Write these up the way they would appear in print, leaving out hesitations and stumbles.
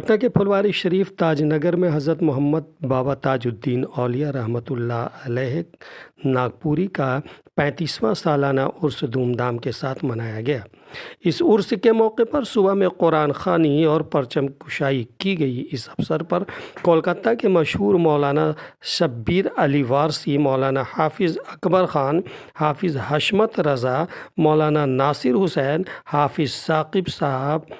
پٹنہ کے پھلواری شریف تاج نگر میں حضرت محمد بابا تاج الدین اولیاء رحمۃ اللہ علیہ ناگپوری کا 35واں سالانہ عرس دھوم دھام کے ساتھ منایا گیا۔ اس عرس کے موقع پر صبح میں قرآن خوانی اور پرچم کشائی کی گئی۔ اس اوسر پر کولکاتہ کے مشہور مولانا شبیر علی وارثی، مولانا حافظ اکبر خان، حافظ حشمت رضا، مولانا ناصر حسین، حافظ ثاقب صاحب،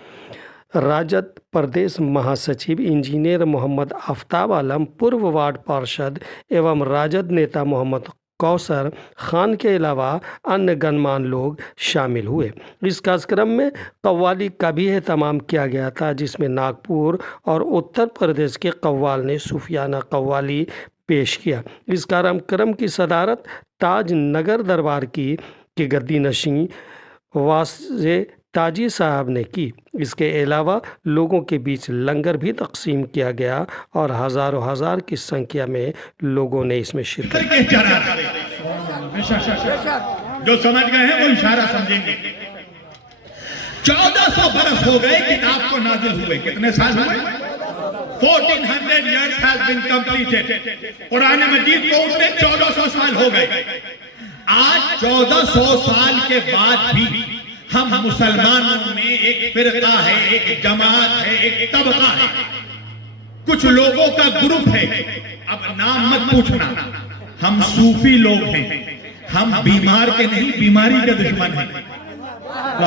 راجد پردیش مہا سچیو انجینئر محمد آفتاب عالم، پورو وارڈ پارشد ایوم راجد نیتا محمد کوثر خان کے علاوہ ان گنمان لوگ شامل ہوئے۔ اس کارجکرم میں قوالی کا بھی اہتمام کیا گیا تھا، جس میں ناگپور اور اتر پردیش کے قوال نے صوفیانہ قوالی پیش کیا۔ اس کارجکرم کی صدارت تاج نگر دربار کی گدی نشین واصع تاجی صاحب نے کی۔ اس کے علاوہ لوگوں کے بیچ لنگر بھی تقسیم کیا گیا اور ہزاروں ہزار کی سنکھیا میں لوگوں نے اس میں شرکت کی۔ جو سمجھ گئے ہیں وہ اشارہ سمجھیں گے۔ 1400 برس ہو گئے کتاب کو نازل ہوئے۔ کتنے سال ہوئے؟ 1400 years has been completed۔ قرآن مجید کو اتنے 1400 سال ہو گئے۔ آج 1400 سال کے بعد بھی ہم مسلمانوں میں ایک فرقہ ہے، ایک جماعت ہے، ایک طبقہ ہے، کچھ لوگوں کا گروپ ہے۔ اب نام مت پوچھنا، ہم صوفی لوگ ہیں، ہم بیمار کے نہیں، بیماری کے دشمن ہیں۔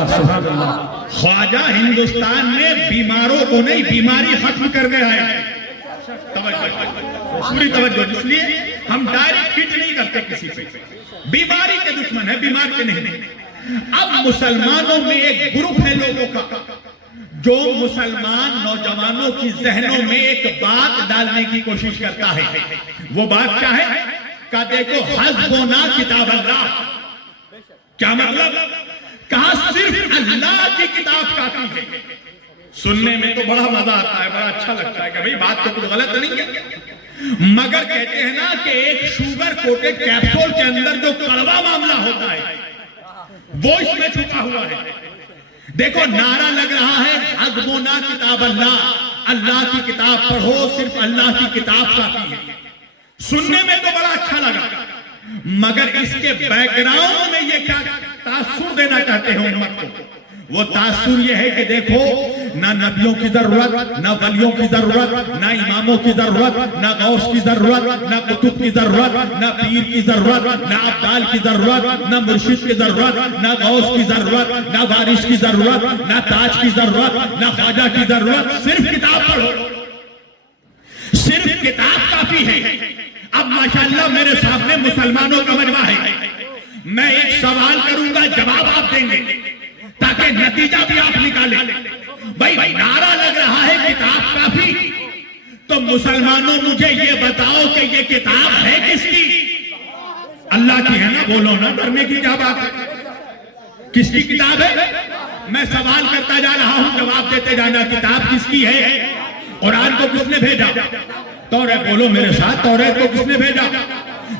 سبحان اللہ۔ خواجہ ہندوستان میں بیماروں کو نہیں، بیماری ختم کر گیا ہے۔ پوری توجہ، اس لیے ہم ڈائریکٹ ہٹ نہیں کرتے کسی پہ۔ بیماری کے دشمن ہے، بیمار کے نہیں۔ اب مسلمانوں میں ایک گروپ ہے لوگوں کا جو مسلمان نوجوانوں کی ذہنوں میں ایک بات ڈالنے کی کوشش کرتا ہے۔ وہ بات کیا ہے؟ کہ دیکھو حسبنا کتاب اللہ۔ کیا مطلب؟ کہا صرف اللہ کی کتاب کافی ہے۔ سننے میں تو بڑا مزہ آتا ہے، بڑا اچھا لگتا ہے کہ بھئی بات تو کچھ غلط نہیں ہے، مگر کہتے ہیں نا کہ ایک شوگر کوٹڈ کیپسول کے اندر جو کڑوا معاملہ ہوتا ہے وہ اس میں چھپا ہوا ہے۔ دیکھو نعرہ لگ رہا ہے حسبنا کتاب اللہ، اللہ کی کتاب پڑھو، صرف اللہ کی کتاب کافی ہے۔ سننے میں تو بڑا اچھا لگا، مگر اس کے بیک گراؤنڈ میں یہ کیا تاثر دینا چاہتے ہیں امت کو؟ وہ تاثر یہ ہے کہ دیکھو نہ نبیوں کی ضرورت، نہ ولیوں کی ضرورت، نہ اماموں کی ضرورت، نہ غوث کی ضرورت، نہ قطب کی ضرورت، نہ پیر کی ضرورت، نہ عبدال کی ضرورت، نہ مرشد کی ضرورت، نہ غوث کی ضرورت، نہ وارث کی ضرورت، نہ تاج کی ضرورت، نہ خواجہ کی ضرورت۔ صرف کتاب پڑھو، صرف کتاب کافی ہے۔ اب ماشاءاللہ میرے سامنے مسلمانوں کا مجمع ہے، میں ایک سوال کروں گا، جواب آپ دیں گے تاکہ نتیجہ بھی آپ نکالیں۔ بھائی نعرہ لگ رہا ہے کتاب کافی، تو مسلمانوں مجھے یہ بتاؤ کہ یہ کتاب ہے کس کی؟ اللہ کی ہے نا، بولو نا، ڈرنے کی کیا بات ہے؟ کس کی کتاب ہے؟ میں سوال کرتا جا رہا ہوں، جواب دیتے جانا۔ کتاب کس کی ہے؟ قرآن کو کس نے بھیجا؟ توریت، بولو میرے ساتھ، توریت کو کس نے بھیجا؟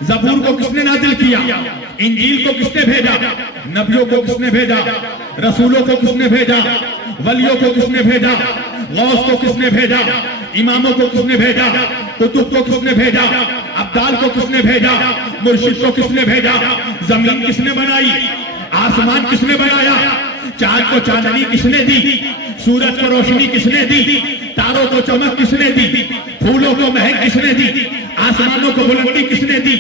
زبور کو کس نے نازل کیا؟ انجیل کو کس نے بھیجا؟ نبیوں کو کس نے بھیجا؟ رسولوں کو کس نے بھیجا؟ ولیوں کو کس نے بھیجا؟ غوث کو کس نے بھیجا؟ اماموں کو کس نے بھیجا؟ قطب کو کس نے بھیجا؟ عبدال کو کس نے بھیجا؟ مرشد کو کس نے بھیجا؟ زمین کس نے بنائی؟ آسمان کس نے بنایا؟ چاند کو چاندنی کس نے دی؟ سورج کو روشنی کس نے دی؟ تاروں کو چمک کس نے دی؟ پھولوں کو مہک کس نے دی؟ آسمانوں کو بلندی کس نے دی؟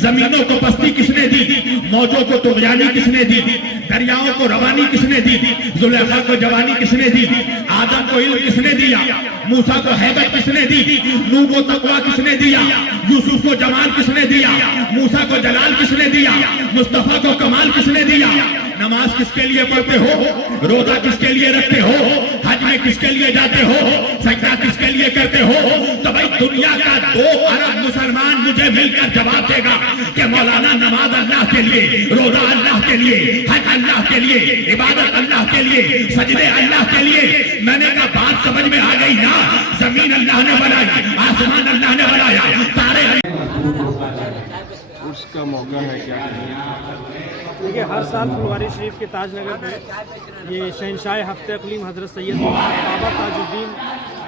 زمینوں کو پستی کس نے دی؟ موجوں کو طغیانی کس نے دی؟ دریاؤں کو روانی کس نے دی؟ زلیخا کو جوانی کس نے دی؟ آدم کو علم کس نے دیا؟ موسیٰ کو حیبت کس نے دی؟ نوح کو تقویٰ کس نے دیا؟ یوسف کو جمال کس نے دیا؟ موسیٰ کو جلال کس نے دیا؟ مصطفیٰ کو کمال کس نے دیا؟ نماز کس کے لیے پڑھتے ہو؟ روزہ کس کے لیے رکھتے ہو؟ حج میں کس کے لیے جاتے ہو؟ سجدہ کس کے لیے کرتے ہو؟ تو بھائی دنیا کا 2 ارب مسلمان مجھے مل کر جواب دے گا کہ مولانا نماز اللہ کے لیے، روزہ اللہ کے لیے، حج اللہ کے لیے، عبادت اللہ کے لیے، سجدے اللہ کے لیے۔ میں نے کہا بات سمجھ میں آ گئی نا؟ زمین اللہ نے بنائی، آسمان اللہ نے بنایا، تارے اس کا موقع ہے کیا؟ دیکھیے ہر سال پھلواری شریف کے تاج نگر میں یہ شہنشاہ ہفتہ اقلیم حضرت سید بابا تاج الدین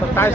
27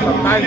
27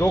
2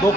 2